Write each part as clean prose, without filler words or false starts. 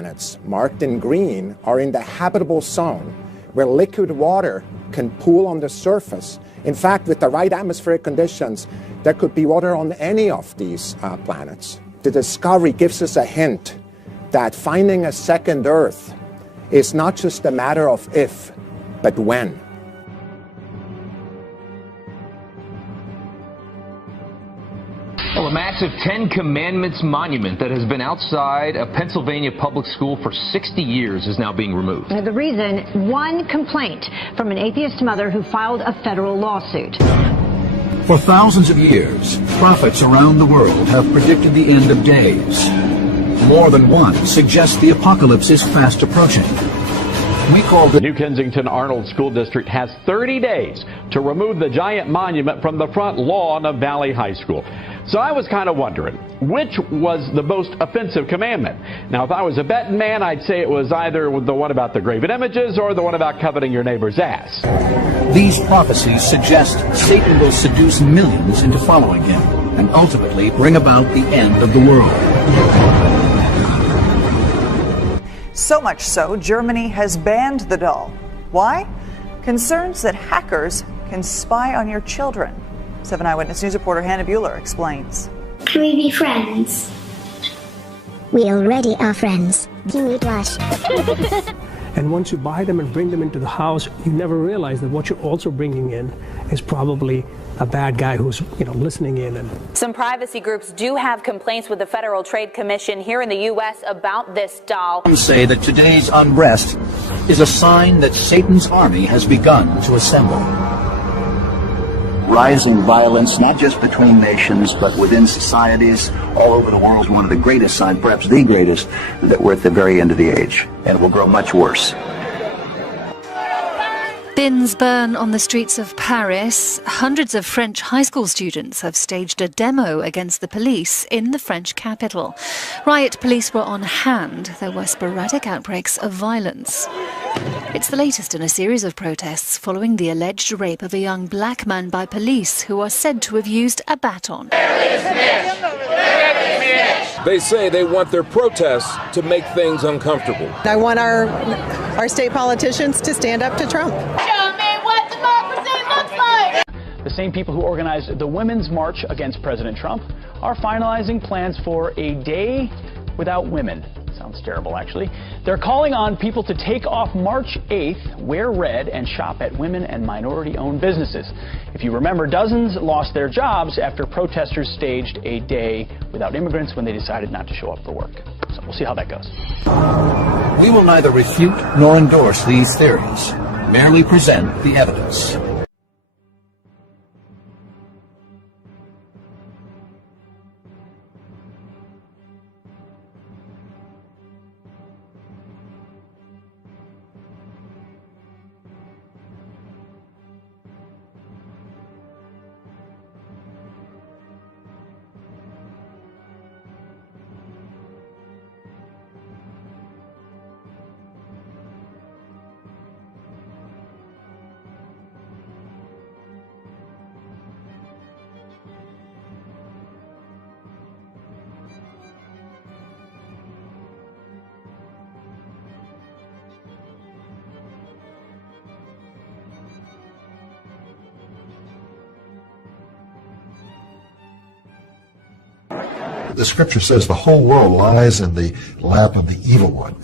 planets marked in green are in the habitable zone, where liquid water can pool on the surface. In fact, with the right atmospheric conditions, there could be water on any of these planets. The discovery gives us a hint that finding a second Earth is not just a matter of if, but when. Well, a massive Ten Commandments monument that has been outside a Pennsylvania public school for 60 years is now being removed. The reason, one complaint from an atheist mother who filed a federal lawsuit. For thousands of years, prophets around the world have predicted the end of days. More than one suggests the apocalypse is fast approaching. We call the New Kensington Arnold School District has 30 days to remove the giant monument from the front lawn of Valley High School. So I was kind of wondering, which was the most offensive commandment? Now, if I was a betting man, I'd say it was either the one about the graven images or the one about coveting your neighbor's ass. These prophecies suggest Satan will seduce millions into following him and ultimately bring about the end of the world. So much so, Germany has banned the doll. Why? Concerns that hackers can spy on your children. 7 Eyewitness News reporter Hannah Bueller explains. Can we be friends? We already are friends. You need Rush. And once you buy them and bring them into the house, you never realize that what you're also bringing in is probably a bad guy who's, listening in. And some privacy groups do have complaints with the Federal Trade Commission here in the U.S. about this doll. Some say that today's unrest is a sign that Satan's army has begun to assemble. Rising violence, not just between nations, but within societies all over the world, is one of the greatest signs, perhaps the greatest, that we're at the very end of the age, and it will grow much worse. Bins burn on the streets of Paris. Hundreds of French high school students have staged a demo against the police in the French capital. Riot police were on hand. There were sporadic outbreaks of violence. It's the latest in a series of protests following the alleged rape of a young black man by police who are said to have used a baton. They say they want their protests to make things uncomfortable. I want our state politicians to stand up to Trump. Show me what democracy looks like! The same people who organized the Women's March against President Trump are finalizing plans for a day without women. Sounds terrible, actually. They're calling on people to take off March 8th, wear red, and shop at women and minority-owned businesses. If you remember, dozens lost their jobs after protesters staged a day without immigrants when they decided not to show up for work. So we'll see how that goes. We will neither refute nor endorse these theories, merely present the evidence. The scripture says the whole world lies in the lap of the evil one.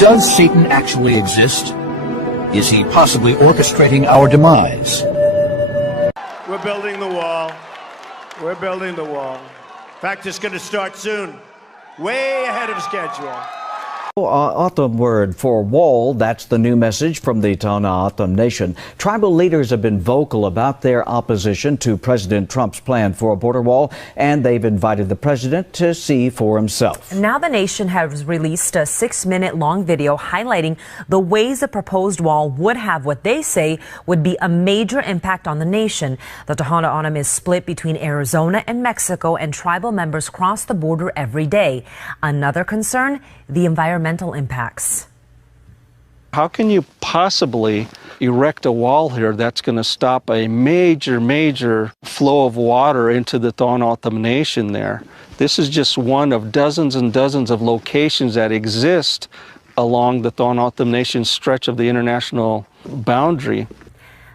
Does Satan actually exist? Is he possibly orchestrating our demise? We're building the wall. We're building the wall. In fact, it's going to start soon. Way ahead of schedule. O'odham word for wall, that's the new message from the Tohono O'odham Nation. Tribal leaders have been vocal about their opposition to President Trump's plan for a border wall, and they've invited the president to see for himself. Now the nation has released a 6-minute-long video highlighting the ways the proposed wall would have what they say would be a major impact on the nation. The Tohono O'odham is split between Arizona and Mexico, and tribal members cross the border every day. Another concern, the environmental impacts. How can you possibly erect a wall here that's going to stop a major flow of water into the Tohono Nation there. This is just one of dozens and dozens of locations that exist along the Tohono Nation stretch of the international boundary.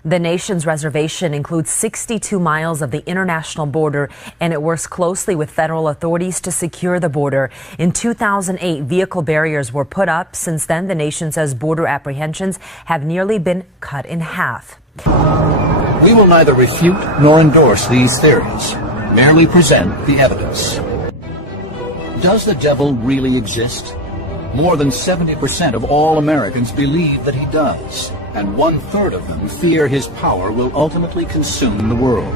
The nation's reservation includes 62 miles of the international border, and it works closely with federal authorities to secure the border. In 2008, vehicle barriers were put up. Since then, the nation says border apprehensions have nearly been cut in half. We will neither refute nor endorse these theories, merely present the evidence. Does the devil really exist? More than 70% of all Americans believe that he does, and 1/3 of them fear his power will ultimately consume the world.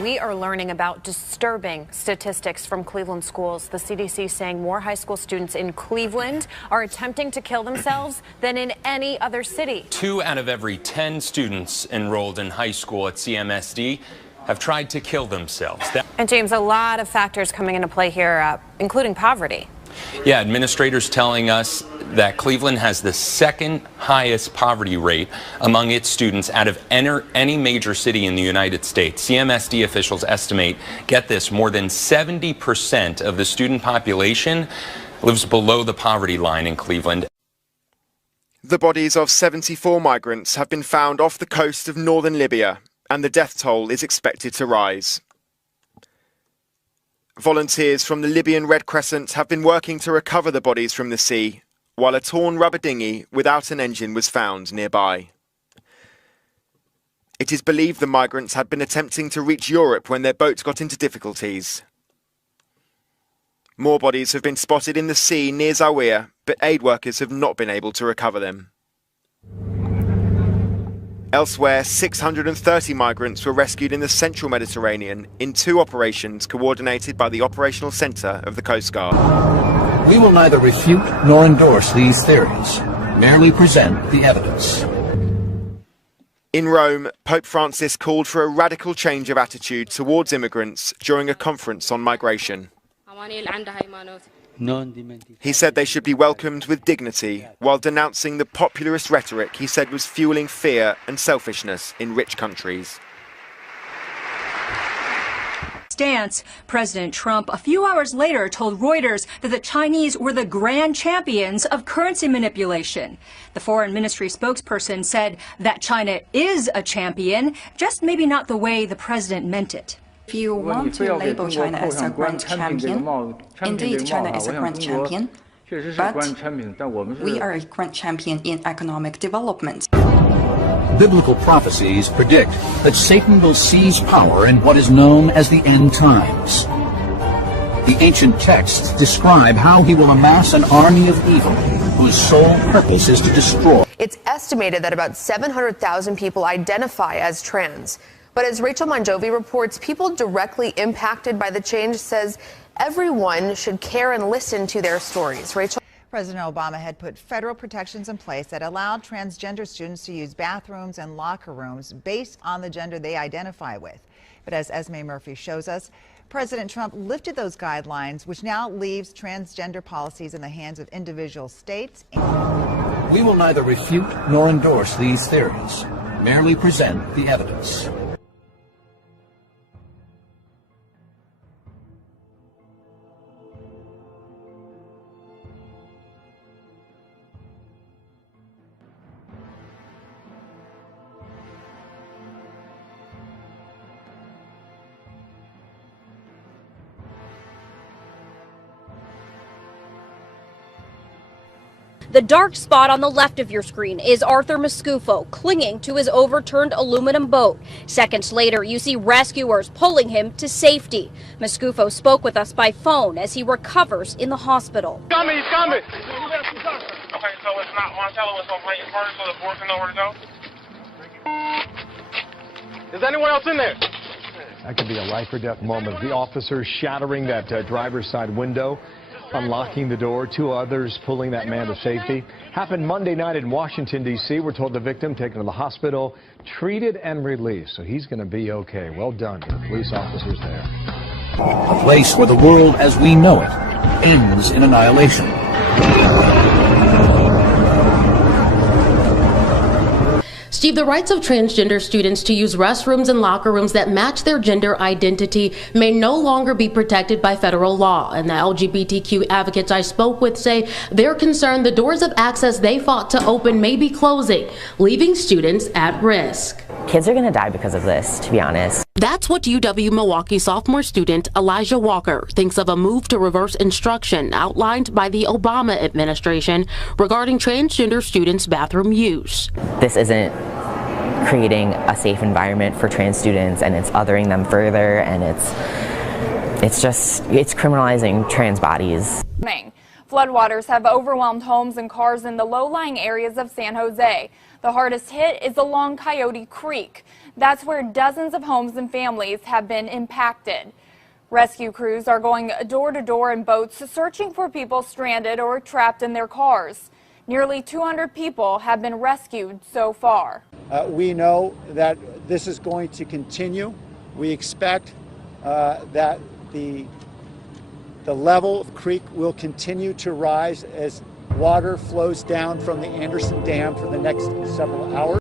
We are learning about disturbing statistics from Cleveland schools. The CDC saying more high school students in Cleveland are attempting to kill themselves than in any other city. 2 out of every 10 students enrolled in high school at CMSD have tried to kill themselves. And James, a lot of factors coming into play here, including poverty. Yeah, administrators telling us that Cleveland has the second highest poverty rate among its students out of any major city in the United States. CMSD officials estimate, get this, more than 70% of the student population lives below the poverty line in Cleveland. The bodies of 74 migrants have been found off the coast of northern Libya, and the death toll is expected to rise. Volunteers from the Libyan Red Crescent have been working to recover the bodies from the sea, while a torn rubber dinghy without an engine was found nearby. It is believed the migrants had been attempting to reach Europe when their boat got into difficulties. More bodies have been spotted in the sea near Zawiya, but aid workers have not been able to recover them. Elsewhere, 630 migrants were rescued in the central Mediterranean in 2 operations coordinated by the Operational Centre of the Coast Guard. We will neither refute nor endorse these theories, merely present the evidence. In Rome, Pope Francis called for a radical change of attitude towards immigrants during a conference on migration. He said they should be welcomed with dignity, while denouncing the populist rhetoric he said was fueling fear and selfishness in rich countries. Stance, President Trump a few hours later told Reuters that the Chinese were the grand champions of currency manipulation. The foreign ministry spokesperson said that China is a champion, just maybe not the way the president meant it. If you want to label China as a grand champion, indeed China is a grand champion, but we are a grand champion in economic development. Biblical prophecies predict that Satan will seize power in what is known as the end times. The ancient texts describe how he will amass an army of evil whose sole purpose is to destroy. It's estimated that about 700,000 people identify as trans. But as Rachel Monjovi reports, people directly impacted by the change says everyone should care and listen to their stories. Rachel. President Obama had put federal protections in place that allowed transgender students to use bathrooms and locker rooms based on the gender they identify with. But as Esme Murphy shows us, President Trump lifted those guidelines, which now leaves transgender policies in the hands of individual states. We will neither refute nor endorse these theories, merely present the evidence. The dark spot on the left of your screen is Arthur Moscoufo clinging to his overturned aluminum boat. Seconds later, you see rescuers pulling him to safety. Moscoufo spoke with us by phone as he recovers in the hospital. He's coming, he's coming. Okay, so it's not Montello, it's on Clayton first, so the board can know where to go. Is anyone else in there? That could be a life or death moment. The officers shattering that driver's side window, unlocking the door, 2 others pulling that man to safety. Happened Monday night in Washington, D.C. We're told the victim taken to the hospital, treated and released. So he's going to be okay. Well done to the police officers there. A place where the world as we know it ends in annihilation. Steve, the rights of transgender students to use restrooms and locker rooms that match their gender identity may no longer be protected by federal law. And the LGBTQ advocates I spoke with say they're concerned the doors of access they fought to open may be closing, leaving students at risk. Kids are going to die because of this, to be honest. That's what UW-Milwaukee sophomore student Elijah Walker thinks of a move to reverse instruction outlined by the Obama administration regarding transgender students' bathroom use. This isn't creating a safe environment for trans students, and it's othering them further, and it's criminalizing trans bodies. Floodwaters have overwhelmed homes and cars in the low-lying areas of San Jose. The hardest hit is along Coyote Creek. That's where dozens of homes and families have been impacted. Rescue crews are going door to door in boats searching for people stranded or trapped in their cars. Nearly 200 people have been rescued so far. We know that this is going to continue. We expect that the level of the creek will continue to rise as water flows down from the Anderson Dam for the next several hours.